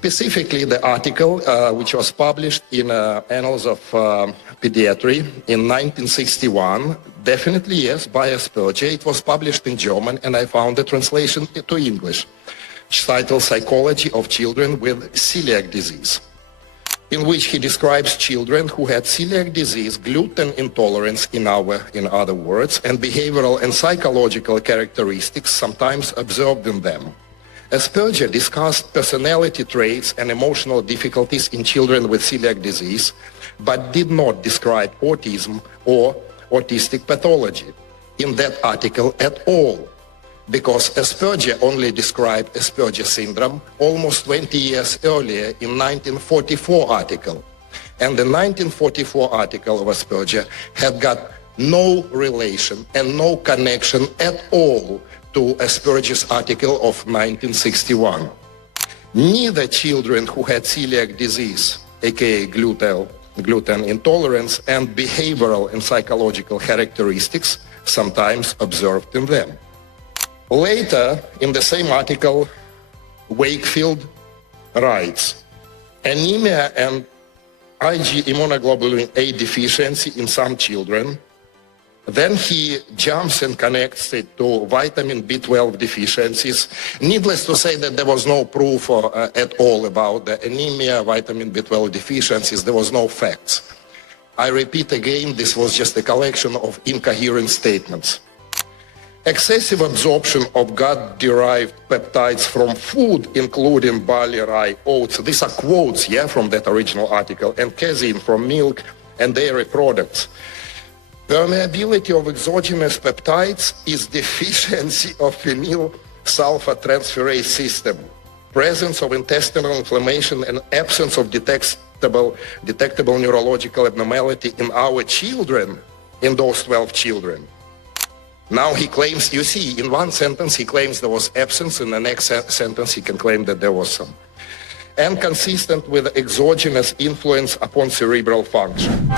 Specifically, the article, which was published in Annals of Pediatry in 1961, definitely yes, by Asperger. It was published in German, and I found the translation to English, titled Psychology of Children with Celiac Disease, in which he describes children who had celiac disease, gluten intolerance in other words, and behavioral and psychological characteristics sometimes observed in them. Asperger discussed personality traits and emotional difficulties in children with celiac disease, but did not describe autism or autistic pathology in that article at all, because Asperger only described Asperger syndrome almost 20 years earlier in 1944 article. And the 1944 article of Asperger had got no relation and no connection at all to Asperger's article of 1961. Neither children who had celiac disease, aka gluten intolerance, and behavioral and psychological characteristics sometimes observed in them. Later, in the same article, Wakefield writes, anemia and Ig immunoglobulin A deficiency in some children. Then he jumps and connects it to vitamin B12 deficiencies. Needless to say that there was no proof at all about the anemia, vitamin B12 deficiencies. There was no facts. I repeat again, this was just a collection of incoherent statements. Excessive absorption of gut-derived peptides from food, including barley, rye, oats. These are quotes, yeah, from that original article, and casein from milk and dairy products. Permeability of exogenous peptides is deficiency of phenyl sulfatransferase system. Presence of intestinal inflammation and absence of detectable neurological abnormality in our children, in those 12 children. Now he claims, you see, in one sentence he claims there was absence, in the next sentence he can claim that there was some. And consistent with exogenous influence upon cerebral function.